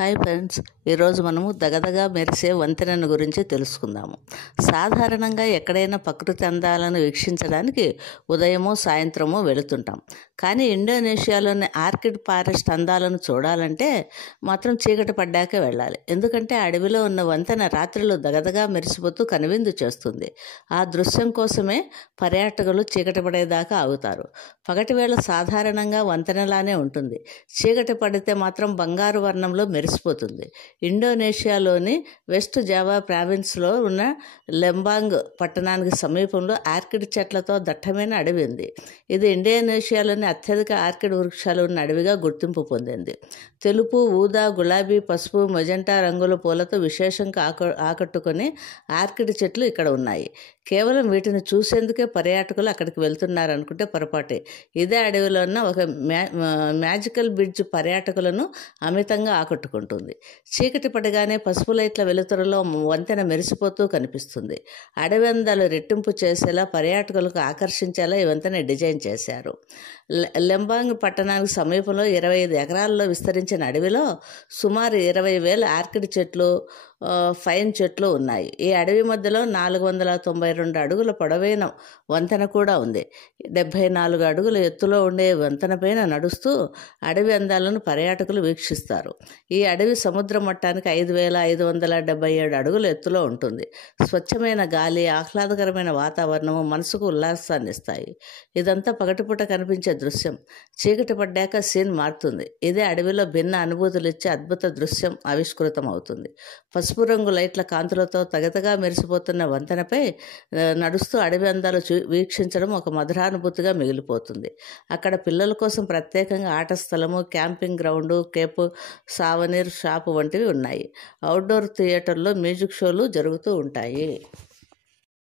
Hi friends, ఈరోజు మనము దగదగా మెరిసే వంతెనను గురించి తెలుసుకుందాము. సాధారణంగా ఎక్కడైనా ప్రకృతి అందాలను వీక్షించడానికి ఉదయమో సాయంత్రమో వెళుతుంటాం. కానీ ఇండోనేషియాలోని ఆర్కిడ్ ఫారెస్ట్ అందాలను చూడాలంటే మాత్రం చీకటి పడ్డాకే వెళ్ళాలి. ఎందుకంటే అడవిలో ఉన్న వంతెన రాత్రిలో దగదగా మెరిసిపోతూ కనువిందు చేస్తుంది. ఆ దృశ్యం కోసమే పర్యాటకులు చీకటి పడేదాకా ఆగుతారు. పగటి వేళ సాధారణంగా వంతెనలానే ఉంటుంది. చీకటి పడితే మాత్రం బంగారు వర్ణంలో మెరిసిపోతుంది. ఇండోనేషియాలోని వెస్ట్ జావా ప్రావిన్స్లో ఉన్న లెంబాంగ్ పట్టణానికి సమీపంలో ఆర్కిడ్ చెట్లతో దట్టమైన అడవి ఉంది. ఇది ఇండోనేషియాలోని అత్యధిక ఆర్కిడ్ వృక్షాలు ఉన్న అడవిగా గుర్తింపు పొందింది. తెలుపు, ఊదా, గులాబీ, పసుపు, మెజెంటా రంగుల పూలతో విశేషంగా ఆకట్టుకునే ఆర్కిడ్ చెట్లు ఇక్కడ ఉన్నాయి. కేవలం వీటిని చూసేందుకే పర్యాటకులు అక్కడికి వెళ్తున్నారు అనుకుంటే పొరపాటే. ఇదే అడవిలో ఉన్న ఒక మ్యాజికల్ బ్రిడ్జ్ పర్యాటకులను అమితంగా ఆకట్టుకుంటుంది. చీకటి పడగానే పసుపు లైట్ల వెలుతురులో వంతెన మెరిసిపోతూ కనిపిస్తుంది. అడవి అందాలు రెట్టింపు చేసేలా, పర్యాటకులకు ఆకర్షించేలా ఈ వంతెన డిజైన్ చేశారు. లెంబాంగ్ పట్టణానికి సమీపంలో 25 ఎకరాల్లో విస్తరించిన అడవిలో సుమారు 20,000 ఆర్కిడ్ చెట్లు, ఫైన్ చెట్లు ఉన్నాయి. ఈ అడవి మధ్యలో 492 అడుగుల పొడవైన వంతెన కూడా ఉంది. 74 అడుగుల ఎత్తులో ఉండే వంతెనపైన నడుస్తూ అడవి అందాలను పర్యాటకులు వీక్షిస్తారు. ఈ అడవి సముద్ర మట్టానికి 5,577 అడుగుల ఎత్తులో ఉంటుంది. స్వచ్ఛమైన గాలి, ఆహ్లాదకరమైన వాతావరణము మనసుకు ఉల్లాసాన్ని ఇస్తాయి. ఇదంతా పగటిపూట కనిపించే దృశ్యం. చీకటి పడ్డాక సీన్ మారుతుంది. ఇదే అడవిలో భిన్న అనుభూతులు ఇచ్చే అద్భుత దృశ్యం ఆవిష్కృతం అవుతుంది. పసుపు రంగు లైట్ల కాంతులతో తగతగా మెరిసిపోతున్న వంతెనపై నడుస్తూ అడవి అందాలు వీక్షించడం ఒక మధురానుభూతిగా మిగిలిపోతుంది. అక్కడ పిల్లల కోసం ప్రత్యేకంగా ఆట స్థలము, camping ground, Cape souvenir shop వంటివి ఉన్నాయి. అవుట్డోర్ థియేటర్లో మ్యూజిక్ షోలు జరుగుతూ ఉంటాయి.